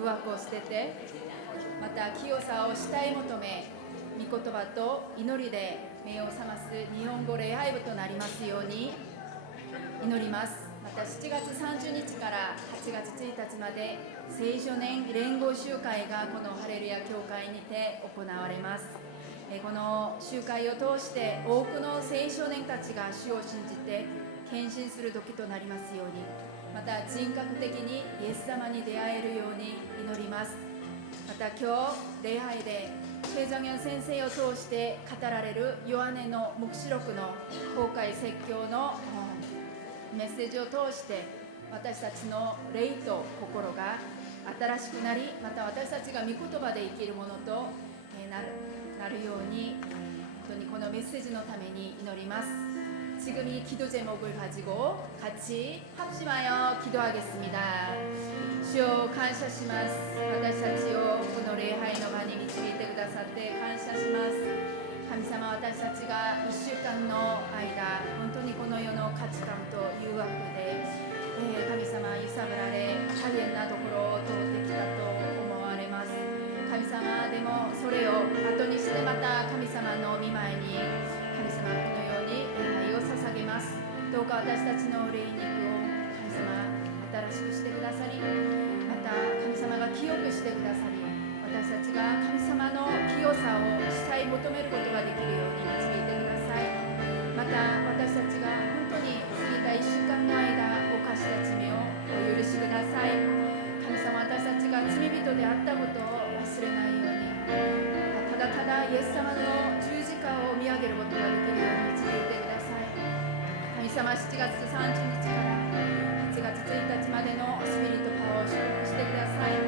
誘惑を捨てて、また清さを慕い求め、御言葉と祈りで目を覚ます日本語礼拝部となりますように祈ります。また7月30日から8月1日まで青少年連合集会がこのハレルヤ教会にて行われます。この集会を通して多くの青少年たちが主を信じて献身する時となりますように、また人格的にイエス様に出会えるように祈ります。また今日礼拝でケイジャギョン先生を通して語られるヨハネの黙示録の公開説教のメッセージを通して私たちの霊と心が新しくなり、また私たちが御言葉で生きるものとなるように本当にこのメッセージのために祈ります。지금이 기도 제목을 가지고 같이 합심하여 기도하겠습니다. 주여 감사시마스. 私たちをこの礼拝の場に導いてくださって感謝します。神様、私たちが1週間の間、本当にこの世の価値観と誘惑で、神様揺さぶられ、大変なところを通ってきたと思われます。神様、でもそれを後にしてまた神様の御前に神様このように礼拝を捧げます。どうか私たちの霊肉を神様新しくしてくださり、また神様が清くしてくださり、私たちが神様の清さを慕い求めることができるように導いてください。また私たちが本当に過ぎた1週間の間犯した罪をお許しください。神様、私たちが罪人であったことを忘れないように、ただただイエス様の十字架を見上げることができるように導いてください。神様、7月30日から8月1日までのスピリットパワーを祝福してください。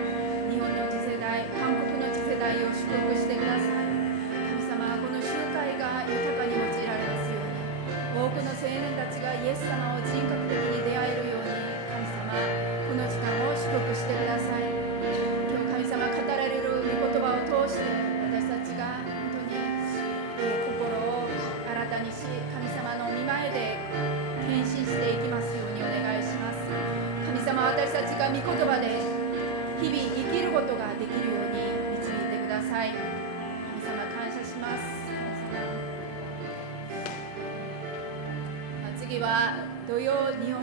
日本の次世代、韓国の次世代を祝福してください。神様、この集会が豊かに用いられますように、多くの青年たちがイエス様を人格的に出会えるように、神様、この時間を祝福してください。今日神様、語られる御言葉を通して私たちが本当に、心を新たにし、神様の御前で献身していきますようにお願いします。神様、私たちが御言葉で日々生きることができるように導いてください。神様、感謝します。次は土曜日本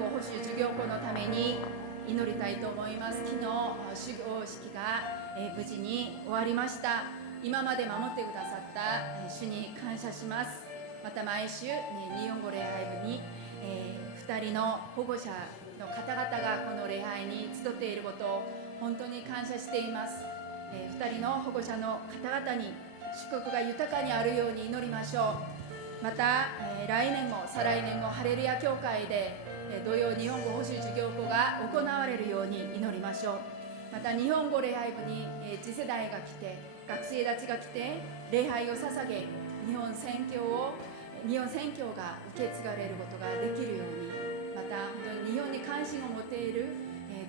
語補習授業校のために祈りたいと思います。昨日修行式が無事に終わりました。今まで守ってくださった主に感謝します。また毎週日本語礼拝部に2人の保護者の方々がこの礼拝に集っていることを本当に感謝しています。2人の保護者の方々に祝福が豊かにあるように祈りましょう。また来年も再来年もハレルヤ教会で土曜日本語補習授業校が行われるように祈りましょう。また日本語礼拝部に次世代が来て、学生たちが来て礼拝を捧げ、日本宣教が受け継がれることができるように、また日本に関心を持っている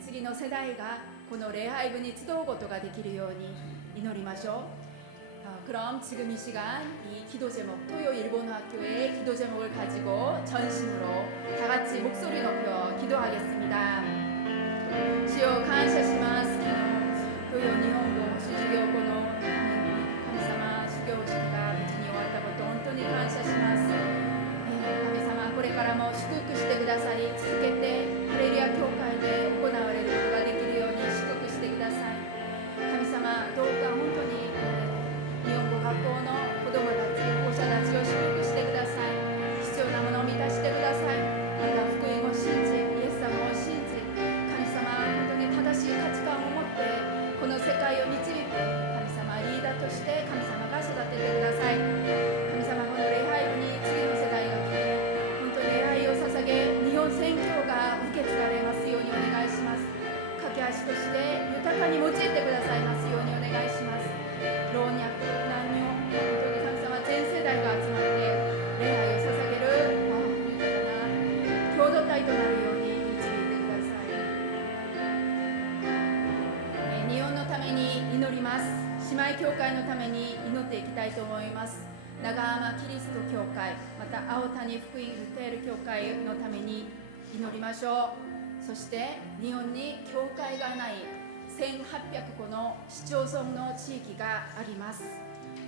次の世代がこの礼拝部に集うことができるように祈りましょう。그럼 지금 이 시간 이 기도 제목, 토요 일본어학교의 기도 제목을 가지고 전심으로 다 같이 목소리 높여 기도하겠습니다. 주여 감사시마스. 토요 일본어 수주교 번호神様修行式が無事に終わったこと本当に感謝します。神様、これからも祝福してくださり、続けてハレルヤ教会で行われることができるように祝福してください。神様、どうか本当に日本語学校の子どもたち、保護者たちを祝福してください。必要なものを満たしてください。また福音を信じ、イエス様を信じ、神様、本当に正しい価値観を持ってこの世界を導く神様、リーダーとして神様が育ててください。神様、この礼拝部に次の世代が来て本当に礼拝を捧げ、日本宣教が受け継がれますようにお願いします。架け橋として豊かに用いてくださいますようにお願いします。老若男女、本当に神様、全世代が集まって礼拝を捧げる豊かな共同体となるように導いてください。日本のために祈ります。姉妹教会のために祈っていきたいと思います。長浜キリスト教会、また青谷福音ルテール教会のために祈りましょう。そして日本に教会がない1800個の市町村の地域があります。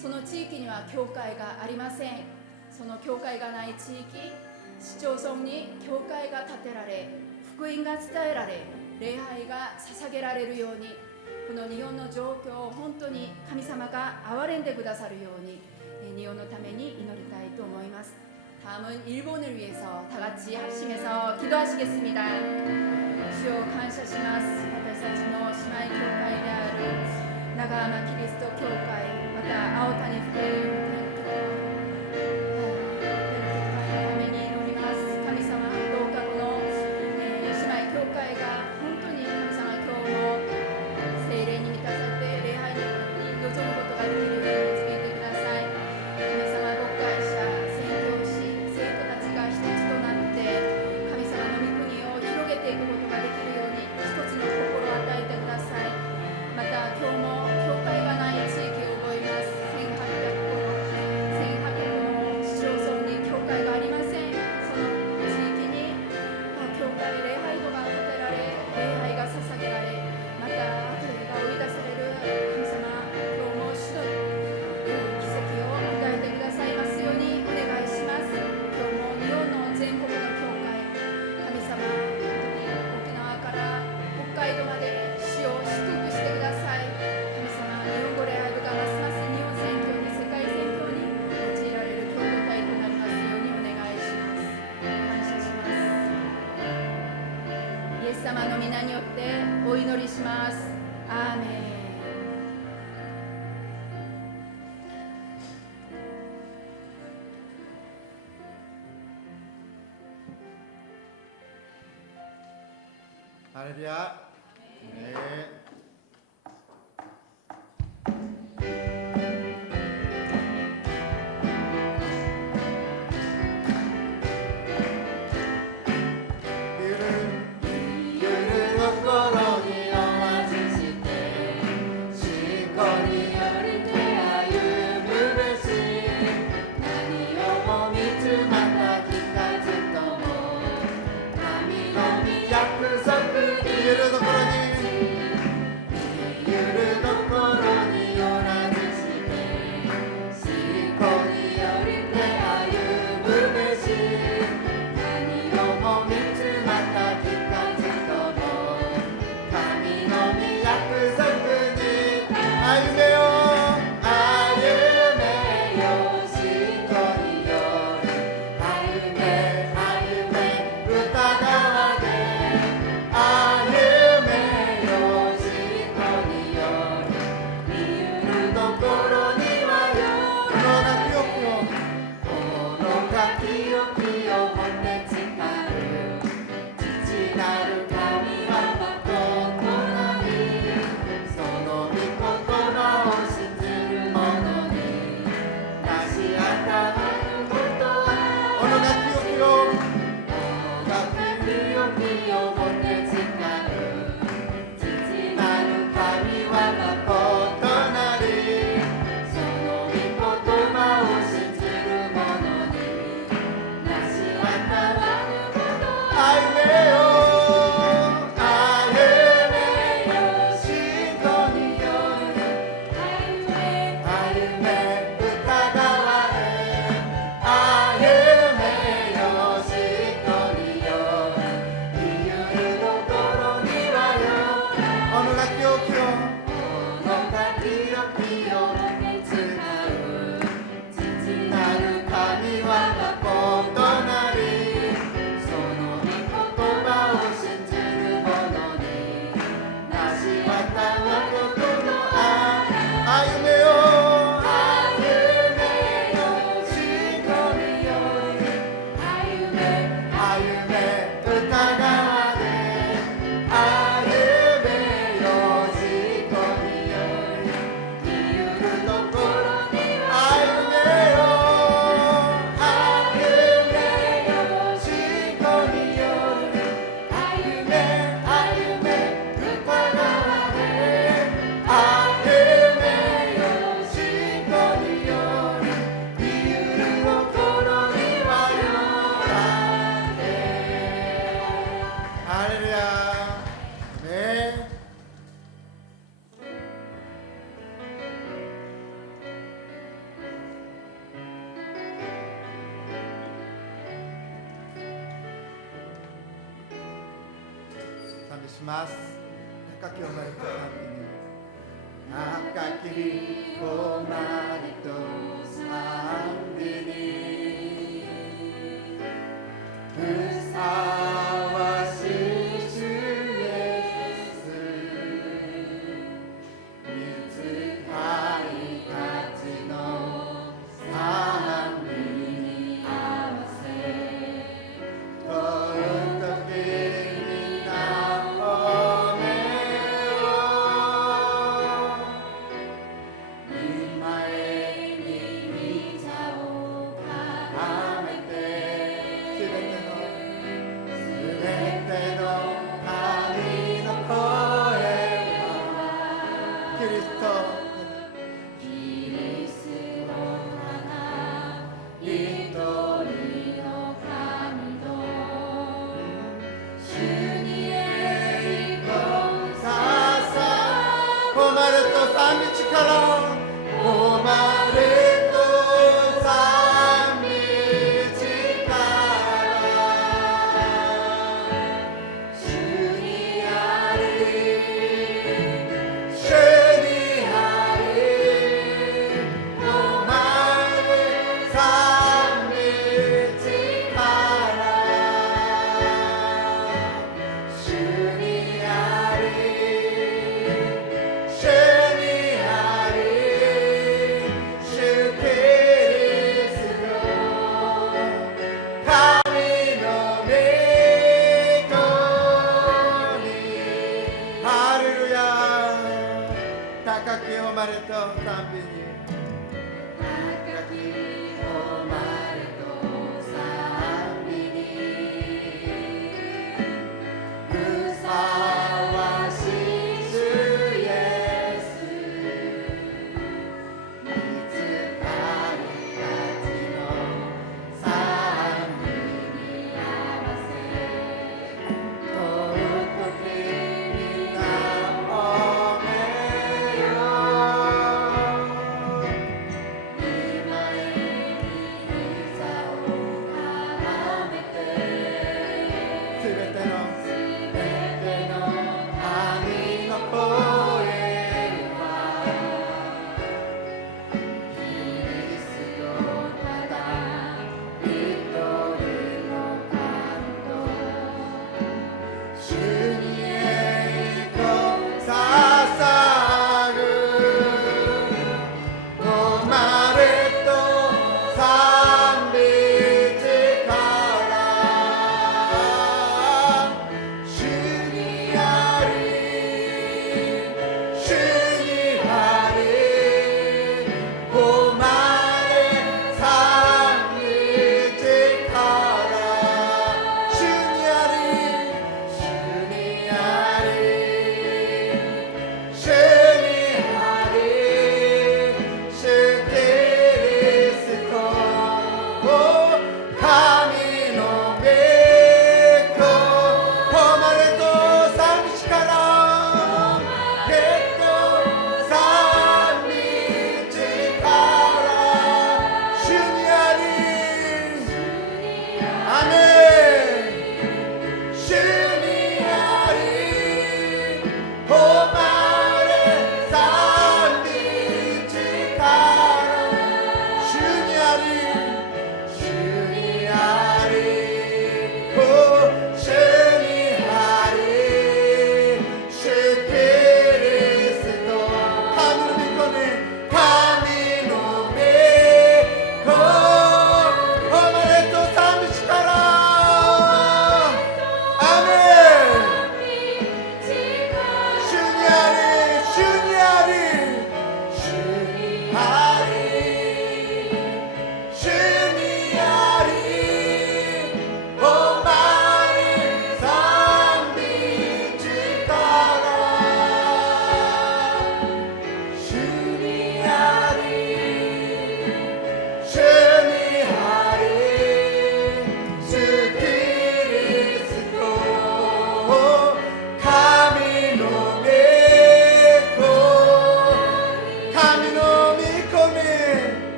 その地域には教会がありません。その教会がない地域、市町村に教会が建てられ、福音が伝えられ、礼拝が捧げられるように、この日本の状況を本当に神様が憐れんでくださるように、日本のために祈りたいと思います。다음은 일본을 위해서 다 같이 합심해서 기도하시겠습니다. 주여 감사하시마스. 私たちの姉妹教会である長浜キリスト教会、また青谷福音教会のために祈ります。神様、どうかこの、姉妹教会が本当に神様、今日も聖霊に満たされて礼拝に臨むことができるように導いてください。神様、牧会者、宣教師、生徒たちが一つとなって神様の御国を広げていくことができるように一つの心を与えてください。また今日も教会がない地域を覚えます。1800個の市町村に教会がありません。その地域に教会礼拝堂が建てられ、礼拝が捧げられ、また悪霊が追い出される神様、今日も主の奇跡を与えてくださいますようにお願いします。今日も日本の全国の教会、神様、本当に沖縄から北海道まで主を祝福してください。神様、日本語礼拝部がますます日本宣教に、世界宣教に用いられる共同体となりますようにお願いします。感謝します。イエス様の皆によってお祈りします。アーメン。할렐루야. 네. 이르는 헛걸음이 영화지실 때 시건이 열을 대하여 부르시 나니여 몸이 틈한다 기까지 떠모 남이 약속을 이르는 헛걸음이 賛美します。高きおまれと賛美に、高きおまれと賛美に、ふさわしい主イエス、御使いたちの賛美に合わせ、尊き皆褒めよう。御前に御座を固めて、すべての神の声はキリスト一人の神と主に栄光ささ、誉れと賛美力を、誉れと賛美力、主にあり、主にあり、誉れ賛美力、主にあり、主にあり、主キリスト、神の御子に、ハレルヤ、高き誉れと賛美に、高き誉れと賛美に、ふさわしい主イエス、御使いたちの賛美に合わせ、尊き皆褒めよう。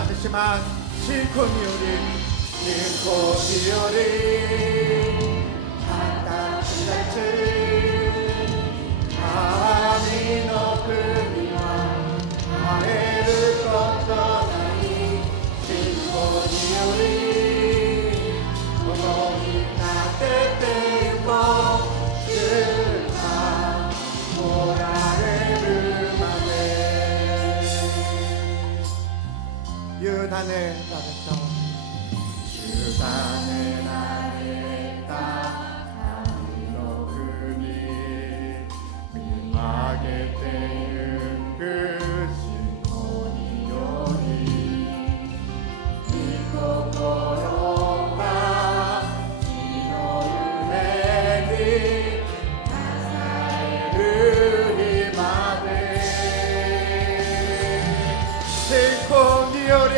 賛美します。信仰により私たち神の国は変えることない信仰により共に立てていこう主がおられるまで委ねられた委ねられた神の国見上げてゆく信仰により御心が地の上になされる日まで信仰により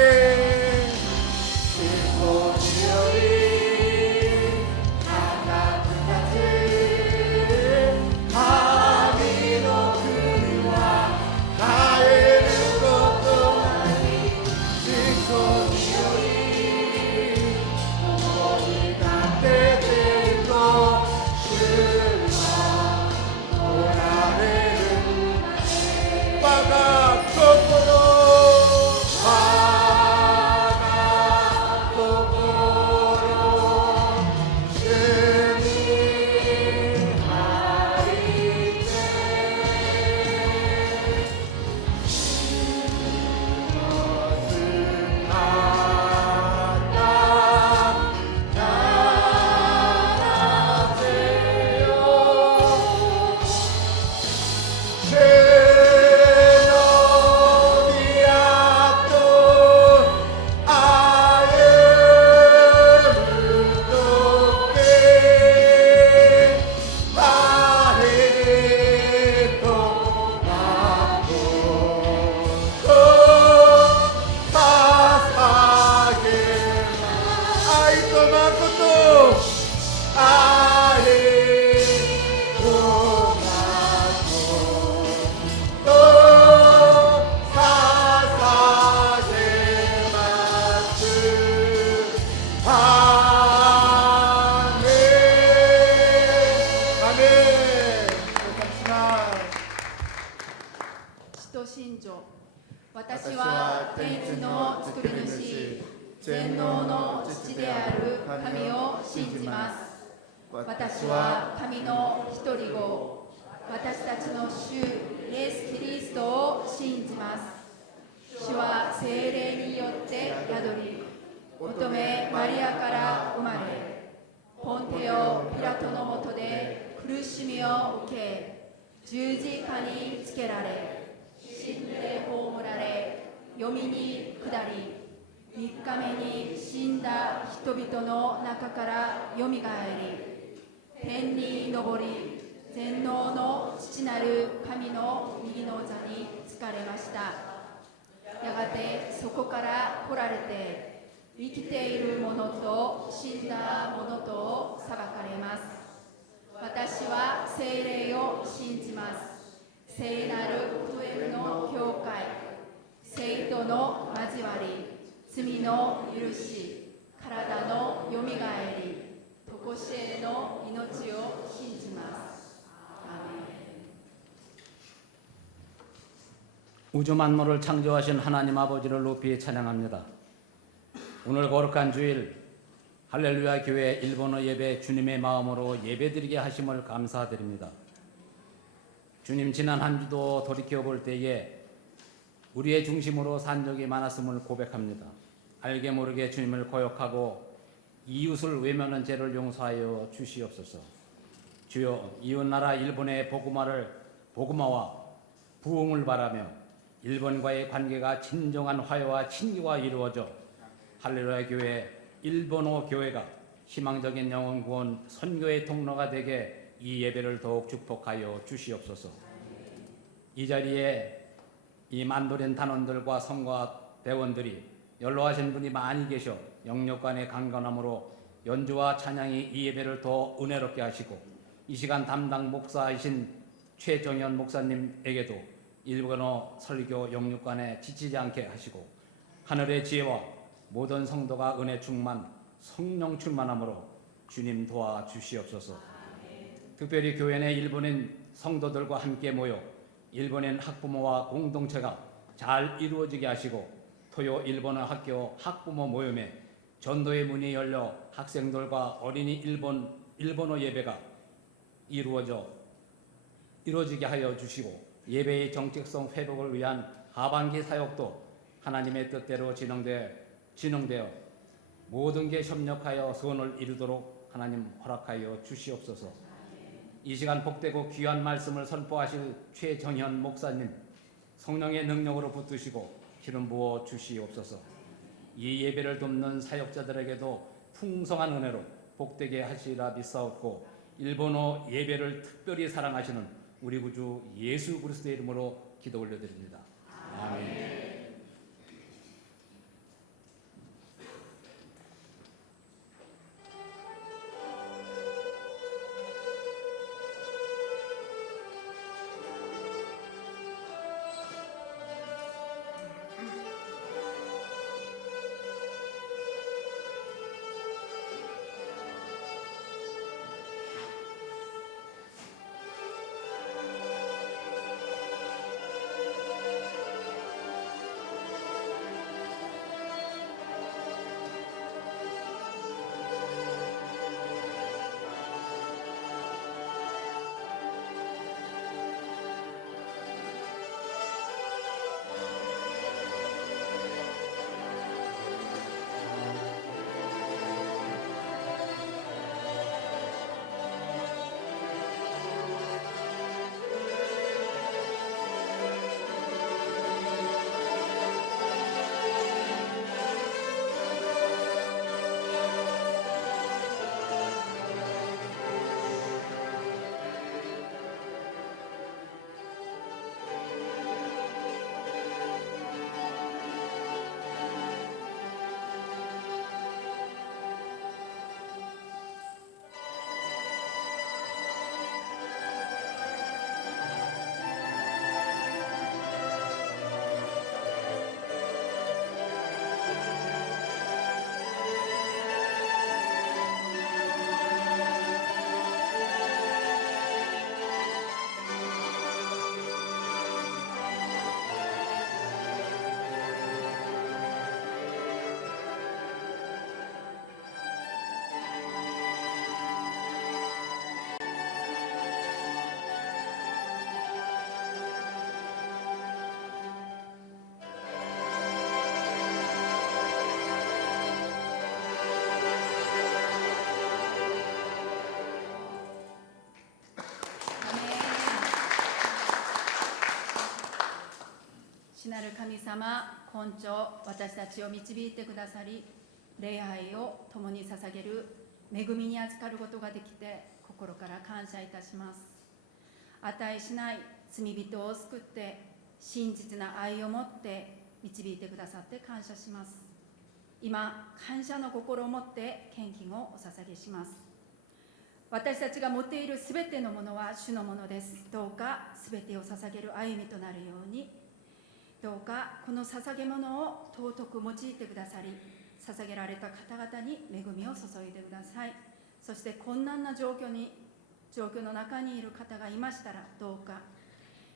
私は天地の作り主、全能の父である神を信じます。私は神の一人子、私たちの主イエス・キリストを信じます。主は聖霊によって宿り、乙女マリアから生まれ、ポンテオ・ピラトのもとで苦しみを受け、十字架につけられ、死んで葬られ、読みに下り、3日目に死んだ人々の中からよみがえり、天に昇り、全能の父なる神の右の座につかれました。やがてそこから来られて、生きている者と死んだ者とを裁かれます。私は聖霊を信じます。聖なる福音の教会、聖との交わり、罪の許し、体のよみがえり、常しえの命を信じます。アーメン。 우주 만물을 창조하신 하나님 아버지를 높이 찬양합니다. 오늘 거룩한 주일 할렐루야 교회 일본어 예배 주님의 마음으로 예배드리게 하심을 감사드립니다. 주님, 지난 한 주도 돌이켜볼 때에 우리의 중심으로 산 적이 많았음을 고백합니다. 알게 모르게 주님을 거역하고 이웃을 외면한 죄를 용서하여 주시옵소서. 주여, 이웃나라 일본의 복음화와 부흥을 바라며 일본과의 관계가 진정한 화해와 친교가 이루어져 할렐루야 교회 일본어 교회가 희망적인 영혼 구원 선교의 통로가 되게 이 예배를 더욱 축복하여 주시옵소서. 이 자리에 이 만도린 단원들과 성과 대원들이 연로하신 분이 많이 계셔 영역간의 강건함으로 연주와 찬양이 이 예배를 더 은혜롭게 하시고 이 시간 담당 목사이신 최정현 목사님에게도 일본어 설교 영육간에 지치지 않게 하시고 하늘의 지혜와 모든 성도가 은혜 충만, 성령 충만함으로 주님 도와 주시옵소서. 특별히 교회 내 일본인 성도들과 함께 모여 일본인 학부모와 공동체가 잘 이루어지게 하시고, 토요 일본어 학교 학부모 모임에 전도의 문이 열려 학생들과 어린이 일본어 예배가 이루어지게 하여 주시고, 예배의 정직성 회복을 위한 하반기 사역도 하나님의 뜻대로 진행되어 모든 게 협력하여 선을 이루도록 하나님 허락하여 주시옵소서. 이 시간 복되고 귀한 말씀을 선포하실 최정현 목사님, 성령의 능력으로 붙드시고 기름 부어 주시옵소서. 이 예배를 돕는 사역자들에게도 풍성한 은혜로 복되게 하시라 믿사옵고, 일본어 예배를 특별히 사랑하시는 우리 구주 예수 그리스도의 이름으로 기도 올려드립니다. 아멘.主なる神様、今朝私たちを導いてくださり、礼拝を共に捧げる恵みに預かることができて心から感謝いたします。値しない罪人を救って真実な愛を持って導いてくださって感謝します。今、感謝の心を持って献金をお捧げします。私たちが持っているすべてのものは主のものです。どうかすべてを捧げる歩みとなるように、どうかこの捧げ物を尊く用いてくださり、捧げられた方々に恵みを注いでください。そして困難な状況の中にいる方がいましたら、どうか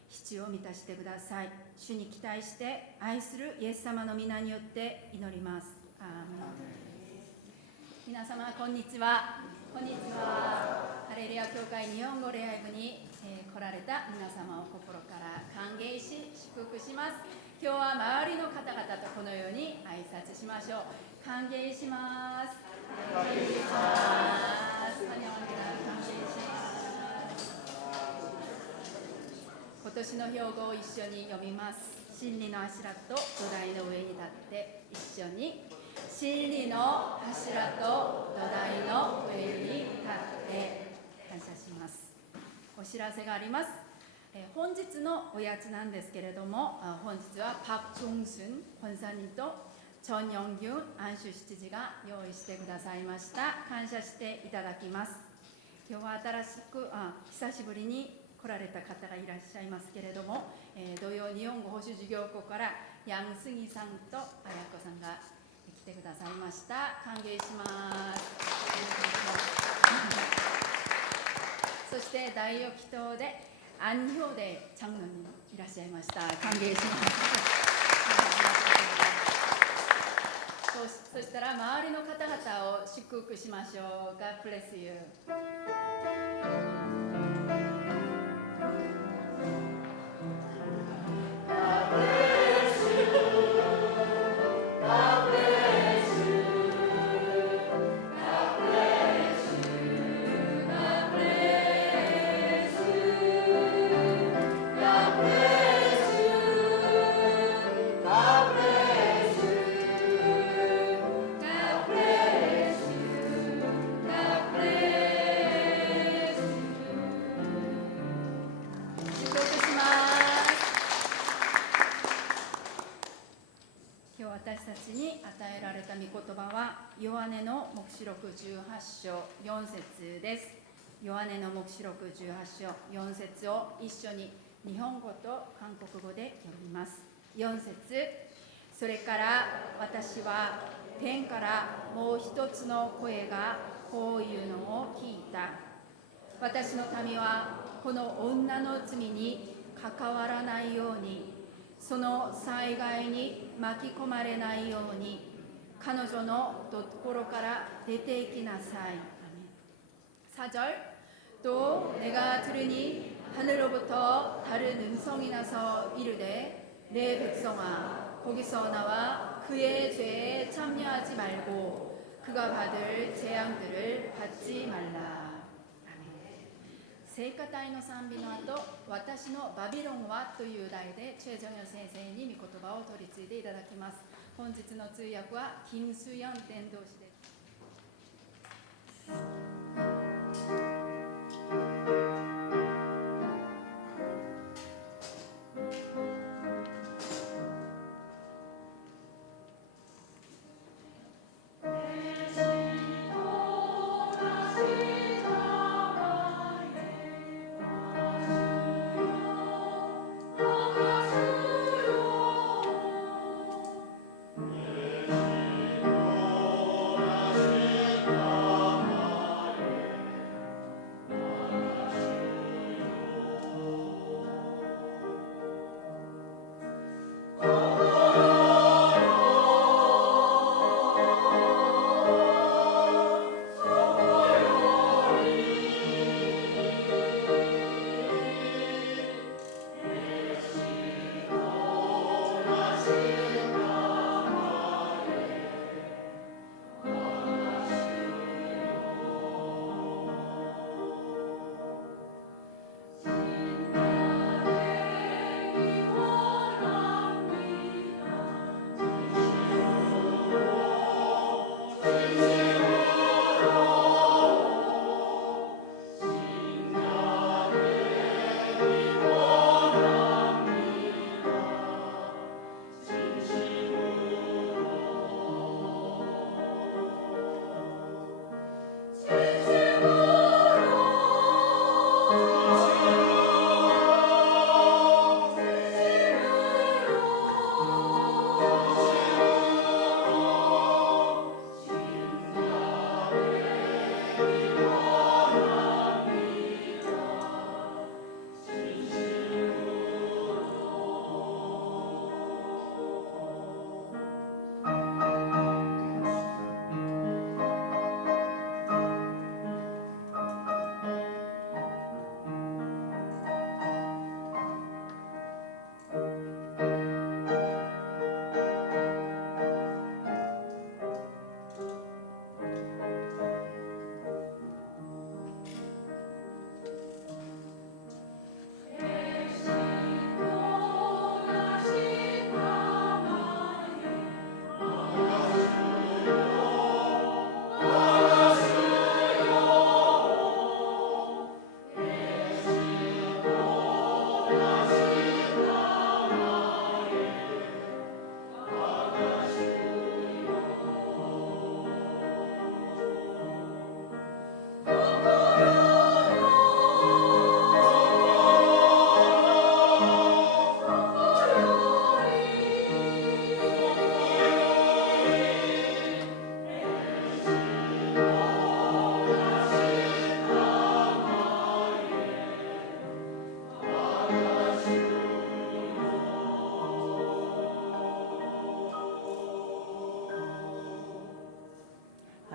必要を満たしてください。主に期待して愛するイエス様の皆によって祈ります。アーメン。皆様こんにちは。こんにちは。ハレルヤ教会日本語礼拝部に、来られた皆様を心から歓迎し祝福します。今日は周りの方々とこのように挨拶しましょう。歓迎します。歓迎します。歓迎します。今年の標語を一緒に読みます。真理の柱と土台の上に立って一緒に、真理の柱と土台の上に立って感謝します。お知らせがあります。本日のおやつなんですけれども、本日はパク・チョンスン本さんとチョン・ヨンギュン安州知事が用意してくださいました。感謝していただきます。今日は久しぶりに来られた方がいらっしゃいますけれども、土曜日本語保守事業校からヤンスギさんとあやこさんが来てくださいました。歓迎します。そして大浴祈祷でアンヒョウでチャンノにいらっしゃいました。歓迎します。そしたら周りの方々を祝福しましょう。God bless you。私たちに与えられた御言葉はヨハネの黙示録18章4節です。ヨハネの黙示録18章4節を一緒に日本語と韓国語で読みます。4節、それから私は天からもう一つの声がこういうのを聞いた。私の民はこの女の罪に関わらないように、その災害に巻き込まれないように彼女のところから出て行きなさい。 4절 또 내가 들으니 하늘로부터 다른 음성이 나서 이르되 내 백성아 거기서 나와 그의 죄에 참여하지 말고 그가 받을 재앙들을 받지 말라。聖歌隊の賛美の後、私のバビロンはという題でチェ・ジョニョ先生に御言葉を取り継いでいただきます。本日の通訳はキム・スヨン伝道師です。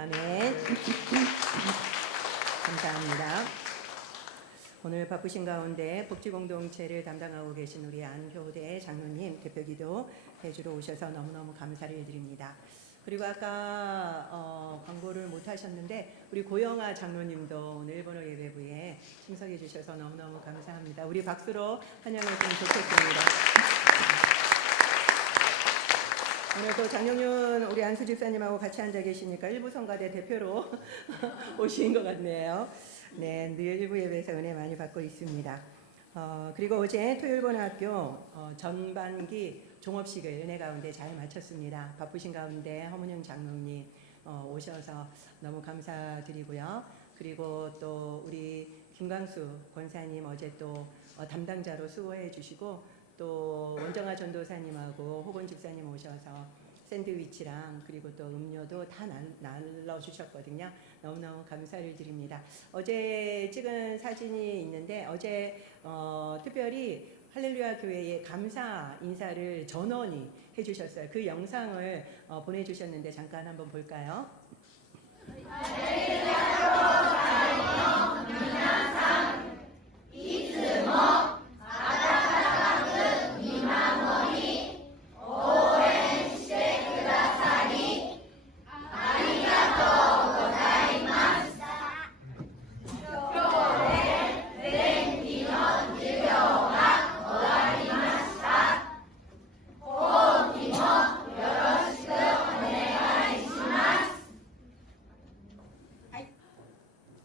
아멘. 감사합니다. 오늘 바쁘신 가운데 복지공동체를 담당하고 계신 우리 안효대 장로님 대표기도 해주러 오셔서 너무너무 감사를 드립니다. 그리고 아까 광고를 못 하셨는데 우리 고영아 장로님도 오늘 일본어 예배부에 참석해 주셔서 너무너무 감사합니다. 우리 박수로 환영했으면 좋겠습니다. 오늘 또 장영윤 우리 안수 집사님하고 같이 앉아 계시니까 일부 성가대 대표로 오신 것 같네요. 네, 늘 일부 예배에서 은혜 많이 받고 있습니다. 그리고 어제 토요일본학교 전반기 종업식을 은혜 가운데 잘 마쳤습니다. 바쁘신 가운데 허문영 장로님 오셔서 너무 감사드리고요. 그리고 또 우리 김광수 권사님 어제 또 담당자로 수고해 주시고 또 원정아 전도사님하고 호건 집사님 오셔서 샌드위치랑 그리고 또 음료도 다 나눠주셨거든요. 너무너무 감사를 드립니다. 어제 찍은 사진이 있는데 어제 특별히 할렐루야 교회에 감사 인사를 전원이 해주셨어요. 그 영상을 보내주셨는데 잠깐 한번 볼까요?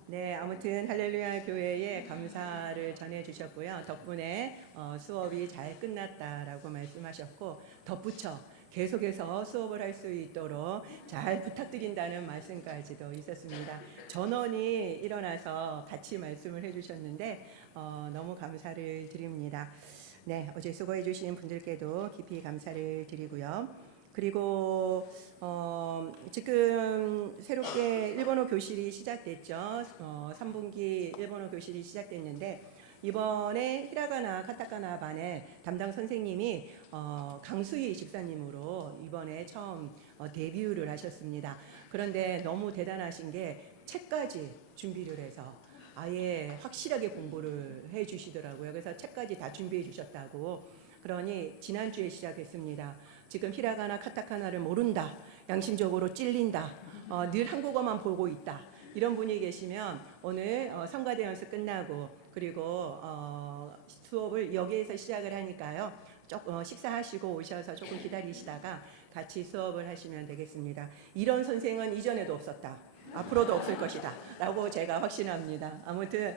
네, 아무튼 할렐루야 교회에 감사를 전해주셨고요. 덕분에 수업이 잘 끝났다라고 말씀하셨고 덧붙여 계속해서 수업을 할 수 있도록 잘 부탁드린다는 말씀까지도 있었습니다. 전원이 일어나서 같이 말씀을 해주셨는데 너무 감사를 드립니다. 네, 어제 수고해 주신 분들께도 깊이 감사를 드리고요. 그리고 지금 새롭게 일본어 교실이 시작됐죠. 3분기 일본어 교실이 시작됐는데 이번에 히라가나 카타카나 반의 담당 선생님이 강수희 집사님으로 이번에 처음 데뷔를 하셨습니다. 그런데 너무 대단하신 게 책까지 준비를 해서 아예 확실하게 공부를 해 주시더라고요. 그래서 책까지 다 준비해 주셨다고. 그러니 지난주에 시작했습니다. 지금 히라가나 카타카나를 모른다, 양심적으로 찔린다, 늘 한국어만 보고 있다, 이런 분이 계시면 오늘 성가대 연습 끝나고 그리고 수업을 여기에서 시작을 하니까요. 식사하시고 오셔서 조금 기다리시다가 같이 수업을 하시면 되겠습니다. 이런 선생은 이전에도 없었다, 앞으로도 없을 것이다 라고 제가 확신합니다. 아무튼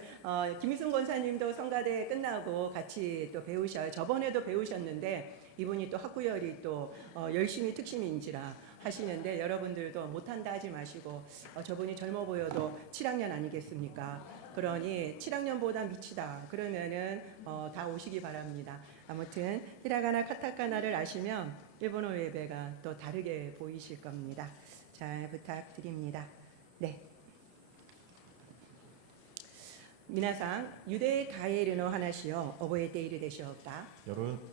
김희순 권사님도 성가대 끝나고 같이 또 배우셔요. 저번에도 배우셨는데 이분이 또 학구열이 또 열심히 특심인지라 하시는데 여러분들도 못한다 하지 마시고 저분이 젊어 보여도 7학년 아니겠습니까? 그러니 7학년보다 미치다 그러면은 다 오시기 바랍니다. 아무튼 히라가나 카타카나를 아시면 일본어 예배가 또 다르게 보이실 겁니다. 잘 부탁드립니다. 네. 미나상 유대 가에르노 하나시오 오보에테 이르 되시오까?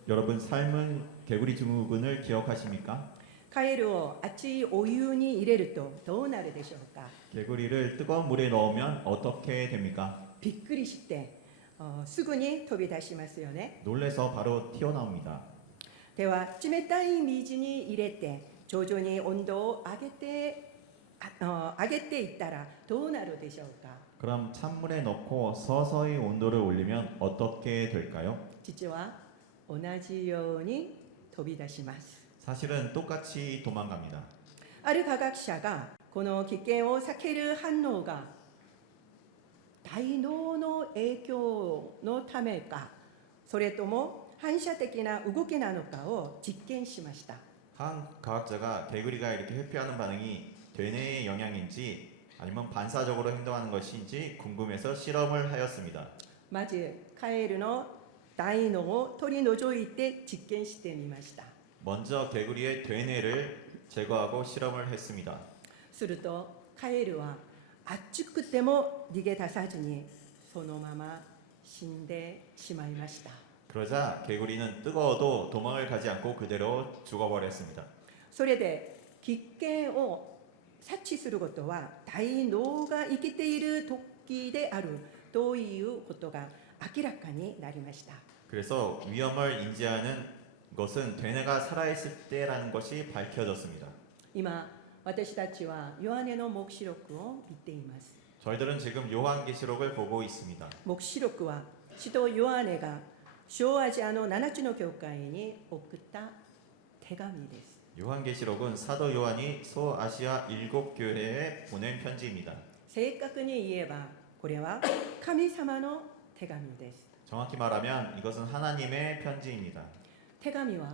여러분 삶은 개구리 증후군을 기억하십니까? 가에르오 아치 오유니 이레르또 도우나르 되시오까? 개구리를 뜨거운 물에 넣으면 어떻게 됩니까? 비끄리시때 수군이 토비다시마스요네. 놀래서 바로 튀어나옵니다. 대와 찌메따이 미진이 이레때 조조니 온도 아게때 있다라 도우나르 되시오까? 그럼 찬물에 넣고 서서히 온도를 올리면 어떻게 될까요? 지지와 오나지요니 토비다시마스. 사실은 똑같이 도망갑니다. 아르 과학자가 この危険を避ける反応が大脳の影響のためかそれとも反射的な動きなのかを実験しました。 한 과학자가 개구리가 이렇게 회피하는 반응이 되뇌의 영향인지 아니면 반사적으로 행동하는 것인지 궁금해서 실험을 하였습니다. まずカエルの大脳を取り除いて実験してみました。 먼저 개구리의 되뇌를 제거하고 실험을 했습니다. するとカエルは熱くても逃げ出さずにそのまま死んでしまいました。 그러자 개구리는 뜨거워도 도망을 가지 않고 그대로 죽어버렸습니다. それで危険を察知することは大脳が生きている時であるということが明らかになりました。 그래서 위험을 인지하는 것은 되뇌가 살아있을 때라는 것이 밝혀졌습니다. 今私たちはヨハネの黙示録を見ています。 저희들은 지금 요한계시록을 보고 있습니다. 黙示録は使徒ヨハネが小アジアの7つの教会に送った手紙です。 요한계시록은 사도 요한이 소아시아 7교회에 보낸 편지입니다. 正確に言えばこれは神様の手紙です。 정확히 말하면 이것은 하나님의 편지입니다. 手紙は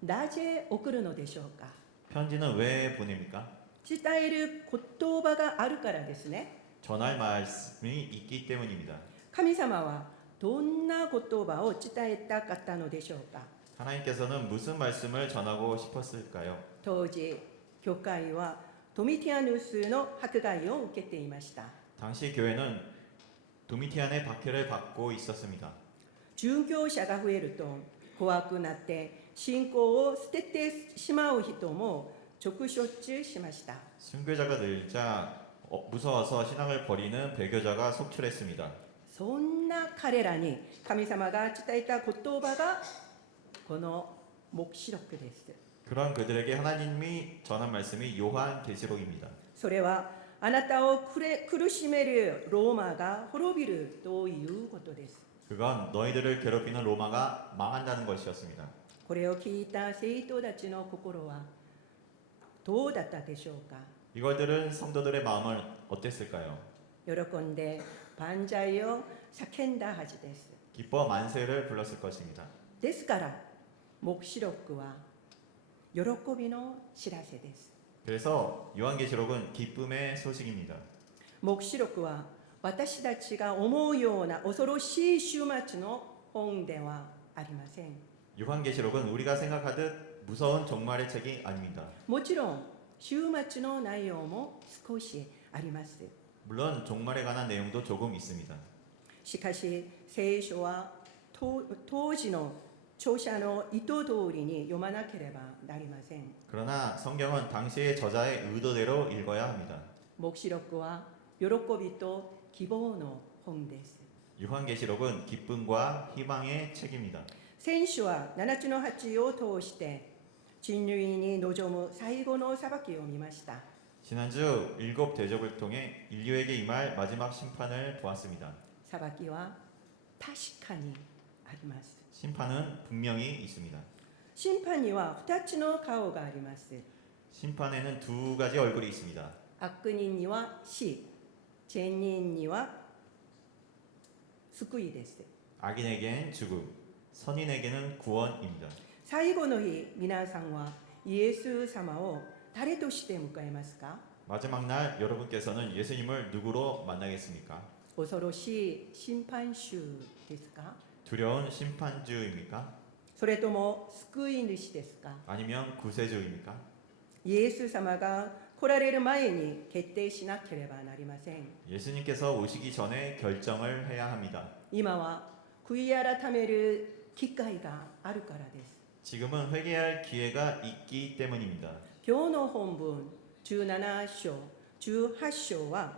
なぜ送るのでしょうか。 편지는 왜 보냅니까? 伝える言葉があるからですね。 전할 말씀이 있기 때문입니다. 神様はどんな言葉を伝えたかったのでしょうか。 하나님께서는 무슨 말씀을 전하고 싶었을까요? 当時教会はドミティアヌスの迫害を受けていました。 당시 교회는 도미티안의 박해를 받고 있었습니다. 殉教者が増えると怖くなって信仰を捨ててしまう人も直しょっちゅうしました。 순교자가 늘자 무서워서 신앙을 버리는 배교자가 속출했습니다. そんな彼らに神様が伝えた言葉がこの黙示録です。 그런 그들에게 하나님이 전한 말씀이 요한계시록입니다. それはあなたを苦しめるローマが滅びるということです。 그건 너희들을 괴롭히는 로마가 망한다는 것이었습니다. これを聞いた生徒たちの心はどうだったでしょうか。 이걸 들은 성도들의 마음은 어땠을까요? 喜んで万歳を叫んだはずです。 기뻐 만세를 불렀을 것입니다. ですから黙示録は喜びの知らせです。 그래서 요한계시록은 기쁨의 소식입니다. 黙示録は私たちが思うような恐ろしい終末の本ではありません。 요한계시록은 우리가 생각하듯 무서운 종말의 책이 아닙니다. もちろん終末の内容も少しあります。 물론 종말에 관한 내용도 조금 있습니다. しかし聖書は当時の著者の意図通りに読まなければなりません。 그러나 성경은 당시의 저자의 의도대로 읽어야 합니다. 黙示録は喜びと希望の本です。 요한계시록은 기쁨과 희망의 책입니다. 先週は7つの8を通して人類に臨む最後の裁きを見ました。 지난주 7 대접을 통해 인류에게 임할 마지막 심판을 보았습니다. 裁きは確かにあります。 심판은 분명히 있습니다. 審判には2つの顔があります。 심판에는 두 가지 얼굴이 있습니다. 悪人には死、善人には救いです。 악인에겐 죽음, 선인에게는 구원입니다. 最後の日、皆さんはイエス様を誰として迎えますか？ 마지막 날 여러분께서는 예수님을 누구로 만나겠습니까? 恐ろしい審判主ですか？ 두려운 심판주입니까? それとも救い主ですか？ 아니면 구세주입니까? イエス様が来られる前に決定しなければなりません。 예수님께서 오시기 전에 결정을 해야 합니다. 今は悔い改める機会があるからです。 지금은 회개할 기회가 있기 때문입니다. 今日の本文17章、18章は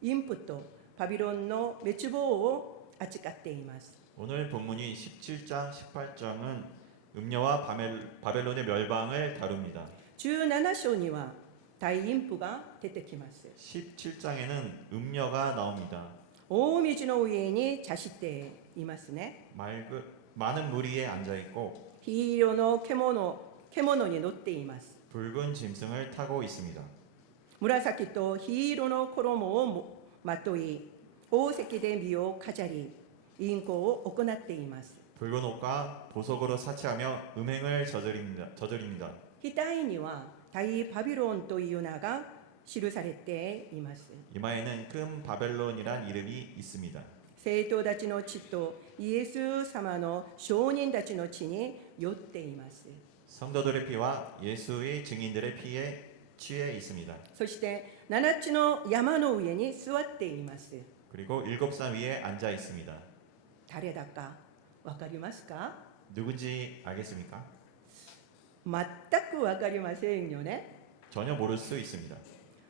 インプとバビロンの滅亡を扱っています。 오늘 본문이 17장, 18장은 음녀와 바벨론의 멸망을 다룹니다. 17章には大インプが出てきます。 17장에는 음녀가 나옵니다. 大水の上に茶していますね。 많은 물 위에 앉아 있고 黄色の獣に乗っています。 붉은 짐승을 타고 있습니다. 紫と黄色の衣をまとい、宝石で身を飾り、淫行を行っています。 붉은 옷과 보석으로 사치하며 음행을 저지릅니다. 額には大バビロンという名が記されています。 이마에는 큰 바벨론이란 이름이 있습니다. 生徒たちの血とイエス様の証人たちの血に酔っています。 성도들의 피와 예수의 증인들의 피에 취해 있습니다. そして7つの山の上に座っています。 그리고 7산 위에 앉아 있습니다. 誰だかわかりますか？ 누군지 알겠습니까? 全くわかりませんよね。 전혀 모를 수 있습니다.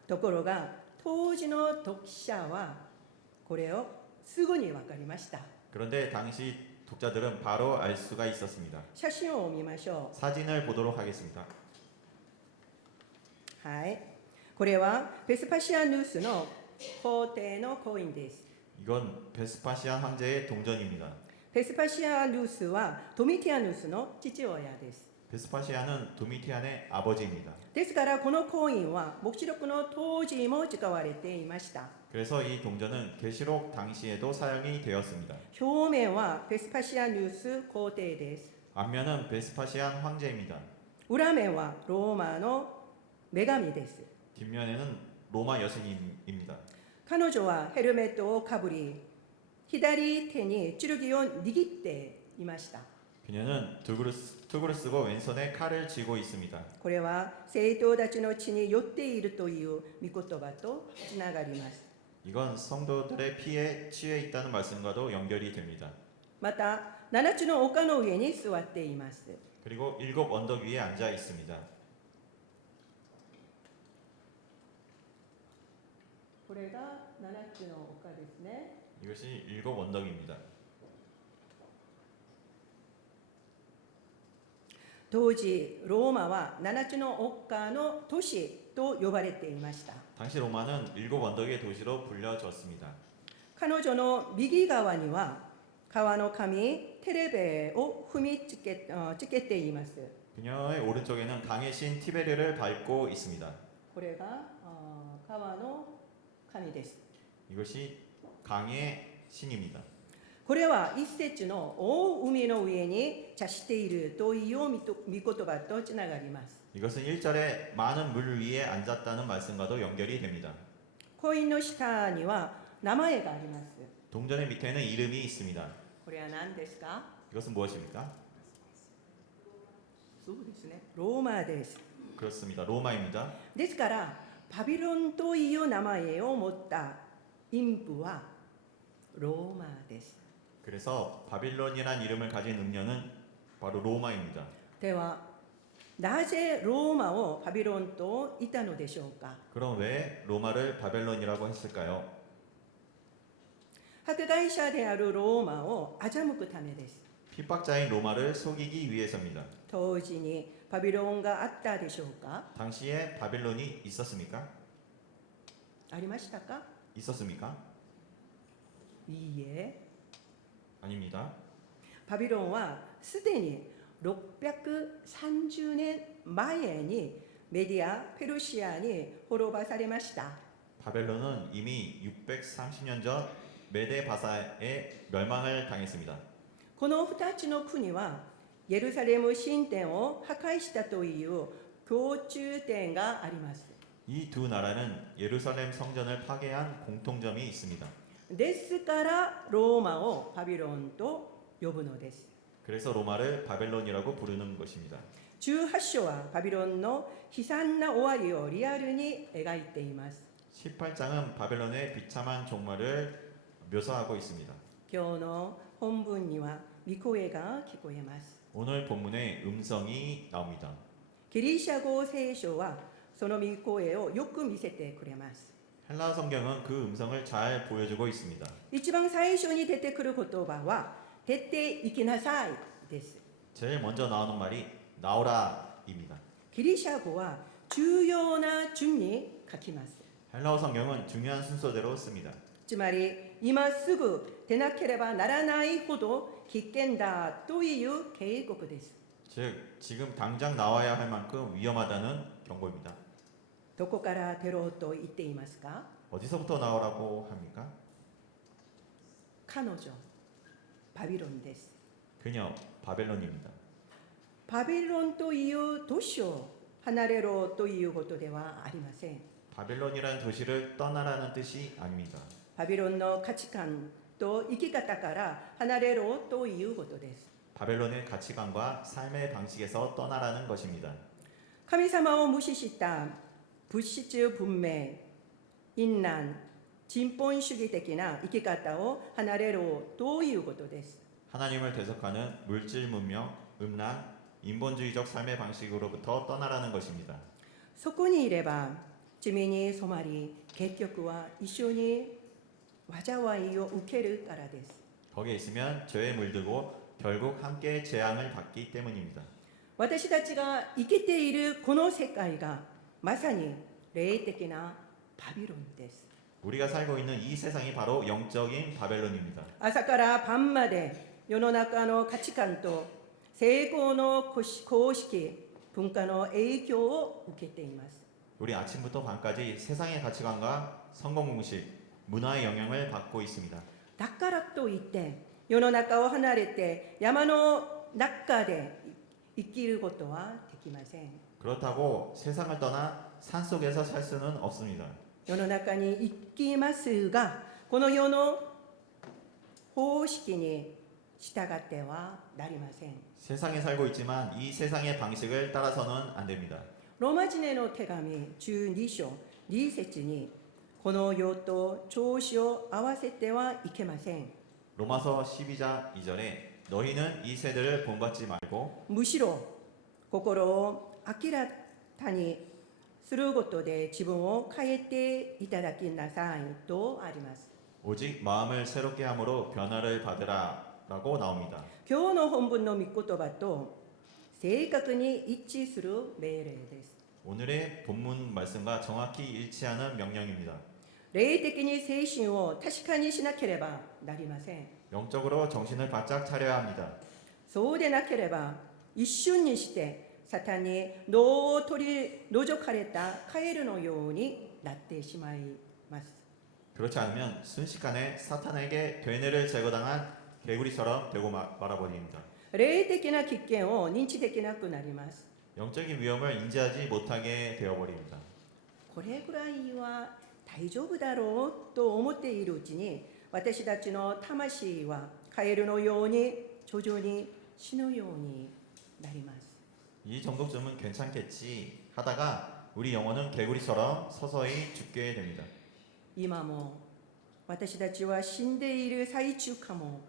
ところが当時の読者はこれをすぐに分かりました。 그런데 당시 독자들은 바로 알 수가 있었습니다. 写真を見ましょ 사진을 보도록 하겠습니다. う。はい。これはベスパシアヌスの皇帝のコインです。 이건 베스파시안 황제의 동전입니다. ベスパシアヌスはドミティアヌスの父親です。 베스파시안은 도미티안의 아버지입니다. ですからこのコインは黙示録の当時も使われていました。 그래서 이 동전은 계시록 당시에도 사용이 되었습니다. 表面はベスパシアヌス皇帝です。 앞면은 베스파시안 황제입니다. 裏面はローマの女神です。 뒷면에는 로마 여신입니다. 彼女はヘルメットをかぶり、左手に剣を握っていました。 그녀는 투구를 쓰고 왼손에 칼을 쥐고 있습니다. これは聖徒たちの血に酔っているという御言葉とつながります。 이건 성도들의 피에 취해 있다는 말씀과도 연결이 됩니다. また、7つの丘の上に座っています。 그리고 7 언덕 위에 앉아 있습니다. これが7つの丘ですね。 이것이 7 언덕입니다. 当時、ローマは7つの丘の都市と呼ばれていました。 당시 로마는 7 언덕의 도시로 불려졌습니다. 彼女の右側には川の神テレベを踏みつけています。 그녀의 오른쪽에는 강의 신 티베르를 밟고 있습니다. これが川の神です。 이것이 강의 신입니다. これは一節の大海の上に茶しているという御言葉とつながります。 이것은 1절에 많은 물 위에 앉았다는 말씀과도 연결이 됩니다. コインの下には名前があります。 동전의 밑에는 이름이 있습니다. これは何ですか？ 이것은 무엇입니까? そうですね。ローマです。 그렇습니다. 로마입니다. ですからバビロンという名前を持った陰部はローマです。 그래서 바빌론이란 이름을 가진 음녀는 바로 로마입니다. ではなぜローマをバビロンと言ったのでしょうか？ 그럼 왜 로마를 바벨론이라고 했을까요? 迫害者であるローマを欺くためです。 핍박자인 로마를 속이기 위해서입니다. 当時にバビロンがあったでしょうか？ 당시에 바빌론이 있었습니까? ありましたか？ 있었습니까? いいえ。 아닙니다. バビロンはすでに630年前にメディア・ペルシアに滅ばされました。 바벨론은 이미 630년 전 메데 바사에 멸망을 당했습니다. この2つの国は예루살렘神殿を破壊したという共通点があります。 이 두 나라는 예루살렘 성전을 파괴한 공통점이 있습니다. ですからローマをバビロンと呼ぶのです。 그래서 로마를 바벨론이라고 부르는 것입니다. 18章はバビロンの悲惨な終わりをリアルに描いています。 18장은 바벨론의 비참한 종말을 묘사하고 있습니다. 今日の本文には御声が聞こえます。 오늘 본문에 음성이 나옵니다. ギリシャ語聖書はその御声をよく見せてくれます。 헬라 성경은 그 음성을 잘 보여주고 있습니다. 一番最初に出てくる言葉は出て行きなさいです。 제일 먼저 나오는 말이 나오라입니다. ギリシャ語は重要な順に書きます。 헬라어 성경은 중요한 순서대로 씁니다. つまり今すぐ出なければならないほど危険だという警告です。 즉 지금 당장 나와야 할 만큼 위험하다는 경고입니다. どこから出ろうと言っていますか？ 어디서부터 나오라고 합니까? 彼女、バビロンです。 그녀 바벨론입니다. バビロンという都市を離れろということではありません。 바벨론이라는 도시를 떠나라는 뜻이 아닙니다. バビロンの価値観と生き方から離れろということです。 바벨론의 가치관과 삶의 방식에서 떠나라는 것입니다. 神様を無視した物質文明、淫乱、人本主義的な生き方を離れろということです。 하나님을 대적하는 물질 문명, 음란, 인본주의적 삶의 방식으로부터 떠나라는 것입니다. そこにいれば罪に染まり結局は一緒に災いを受けるからです。 거기에 있으면 죄에 물들고 결국 함께 재앙을 받기 때문입니다. 私たちが生きているこの世界がまさに霊的なバビロンです。 우리가 살고 있는 이 세상이 바로 영적인 바벨론입니다. 朝から晩まで世の中の価値観と成功の公式文化の影響を受けています。 우리 아침부터 밤까지 세상의 가치관과 성공 공식, 문화의 영향을 받고 있습니다. だからといって世の中を離れて山の中で生きることはできません。 그렇다고 세상을 떠나 산 속에서 살 수는 없습니다. 世の中に生きますがこの世の方式に従ってはなりません。 세상에 살고 있지만 이 세상의 방식을 따라서는 안 됩니다. ローマ人への手紙12章2節にこの世と調子を合わせてはいけません。 로마서 12장 2절에 너희는 이 세대를 본받지 말고 むしろ心を明らかにすることで自分を変えていただきなさいとあります。 오직 마음을 새롭게 함으로 변화를 받으라라고 나옵니다. 今日の本文の御言葉と正確に一致する命令です。 오늘의 본문 말씀과 정확히 일치하는 명령입니다. 霊的に精神を確かにしなければなりません。 영적으로 정신을 바짝 차려야 합니다. そうでなければ一瞬にしてサタンに脳を取り除かれたカエルのようになってしまいます。 그렇지 않으면 순식간에 사탄에게 되뇌를 제거당한 개구리처럼 되고 말아버립니다. 霊的な危険を認知できなくなります。 영적인 위험을 인지하지 못하게 되어버립니다. これぐらいは大丈夫だろうと思っているうちに私たちの魂はカエルのように徐々に死ぬようになります。 이 정도쯤은 괜찮겠지 하다가 우리 영혼은 개구리처럼 서서히 죽게 됩니다. 今も私たちは死んでいる最中かも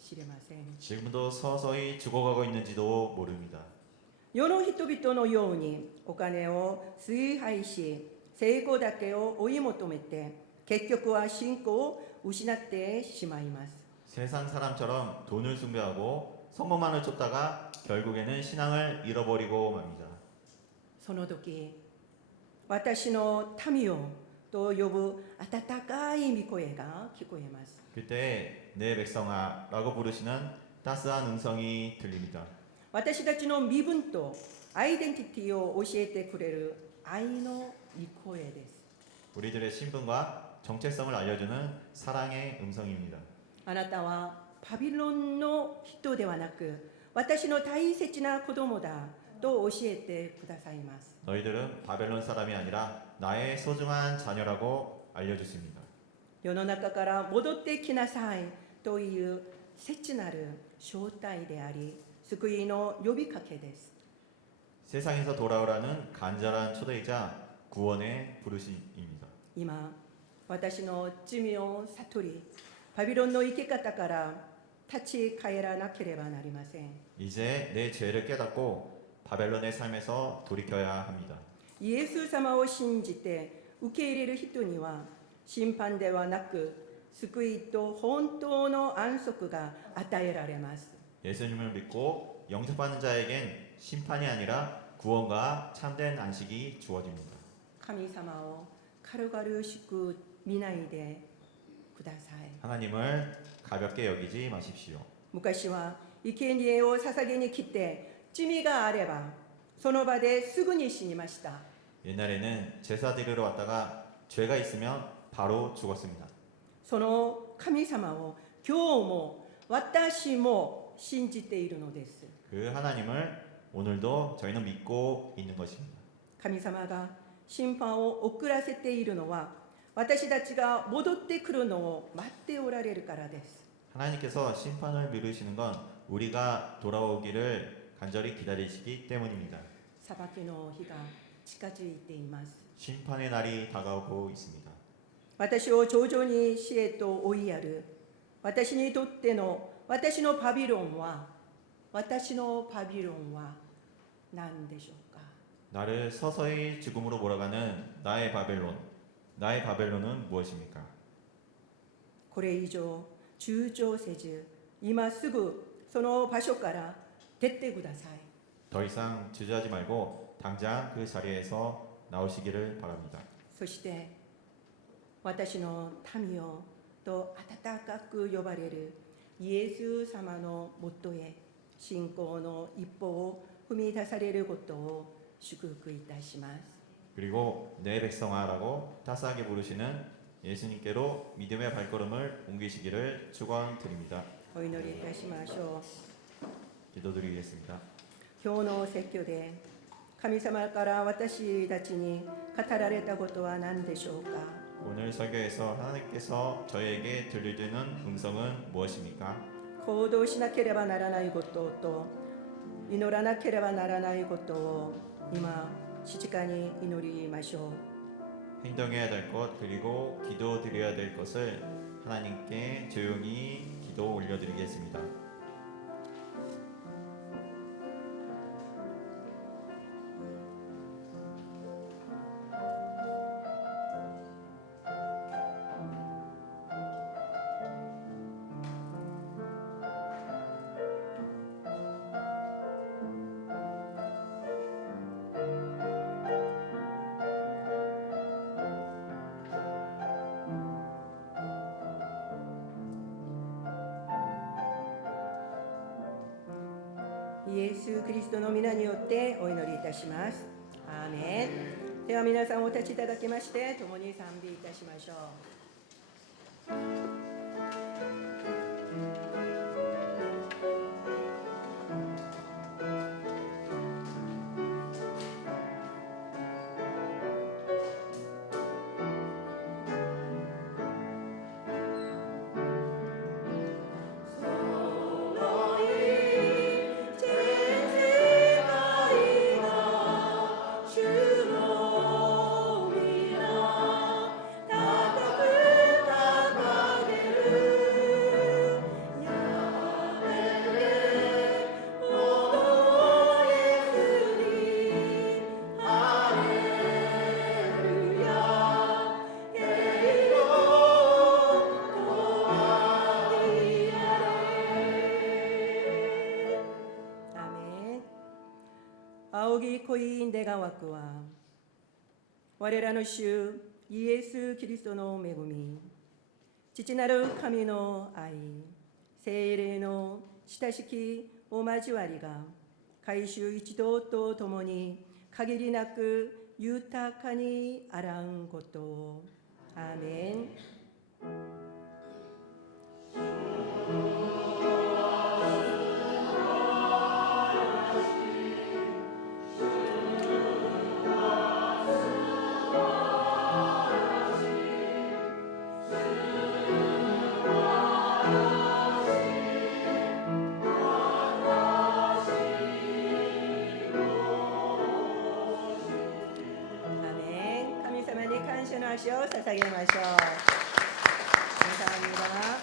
しれません。 지금도 서서히 죽어가고 있는지도 모릅니다. 世の人々のようにお金を崇拝し成功だけを追い求めて結局は信仰を失ってしまいます。 세상 사람처럼 돈을 숭배하고 성공만을 쫓다가 결국에는 신앙을 잃어버리고 맙니다. その時私の民よと呼ぶ温かい御声が聞こえます。 그때 내 백성아라고 부르시는 따스한 음성이 들립니다. 私たちの身分とアイデンティティを教えてくれる愛の御声です。 우리들의 신분과 정체성을 알려주는 사랑의 음성입니다. あなたはバビロンの人ではなく私の大切な子供だと教えてくださいます。 너희들은 바벨론 사람이 아니라 나의 소중한 자녀라고 알려주십니다. 世の中から戻ってきなさいという切なる招待であり救いの呼びかけです。 세상에서 돌아오라는 간절한 초대이자 구원의 부르심입니다. 今私の罪を悟りバビロンの生き方から立ち返らなければなりません。 이제 내 죄를 깨닫고 바벨론의 삶에서 돌이켜야 합니다. イエス様を信じて受け入れる人には審判ではなく救いと本当の安息が与えられます。 예수님을 믿고 영접하는 자에겐 심판이 아니라 구원과 참된 안식이 주어집니다. 神様を軽々しく見ないでください。 하나님을 가볍게 여기지 마십시오. 昔は生贄を捧げに来て罪があればその場ですぐに死にました。 옛날에는 제사 드리러 왔다가 죄가 있으면 바로 죽었습니다. その神様を今日も私も信じているのです。 그 하나님을 오늘도 저희는 믿고 있는 것입니다. 神様が審判を遅らせているのは私たちが戻ってくるのを待っておられるからです。 하나님께서 심판을 미루시는 건 우리가 돌아오기를 간절히 기다리시기 때문입니다. 裁きの日が近づいています。 심판의 날이 다가오고 있습니다. 私を徐々に死へと追いやる私にとっての私のバビロンは何でしょうか。 나를 서서히 죽음으로 몰아가는 나의 바벨론. 나의 바벨론은 무엇입니까? これ以上躊躇せず今すぐその場所から出てください。 더 이상 주저하지 말고 당장 그 자리에서 나오시기를 바랍니다. そして私の民よと温かく呼ばれるイエス様のもとへ信仰の一歩を踏み出されることを祝福いたします。 그리고 내 백성아라고 따스하게 부르시는 예수님께로 믿음의 발걸음을 옮기시기를 축원드립니다. お祈りいたしましょう。 기도드리겠습니다. 今日の説教で神様から私たちに語られたことは何でしょうか。 오늘 설교에서 하나님께서 저희에게 들려주는 음성은 무엇입니까? 行動しなければならないことと祈らなければならないことを今静かに祈りましょう。 행동해야 될 것 그리고 기도드려야 될 것을 하나님께 조용히 기도 올려드리겠습니다.イエス・キリストの皆によってお祈りいたします。アーメン。では皆さんお立ちいただきまして共に賛美いたしましょう。仰ぎ恋願わくは我らの主イエス・キリストの恵み、父なる神の愛、聖霊の親しきお交わりが改宗一同とともに限りなく豊かにあらんことを。アーメン。神様に感謝の足を捧げましょう。감사합니다。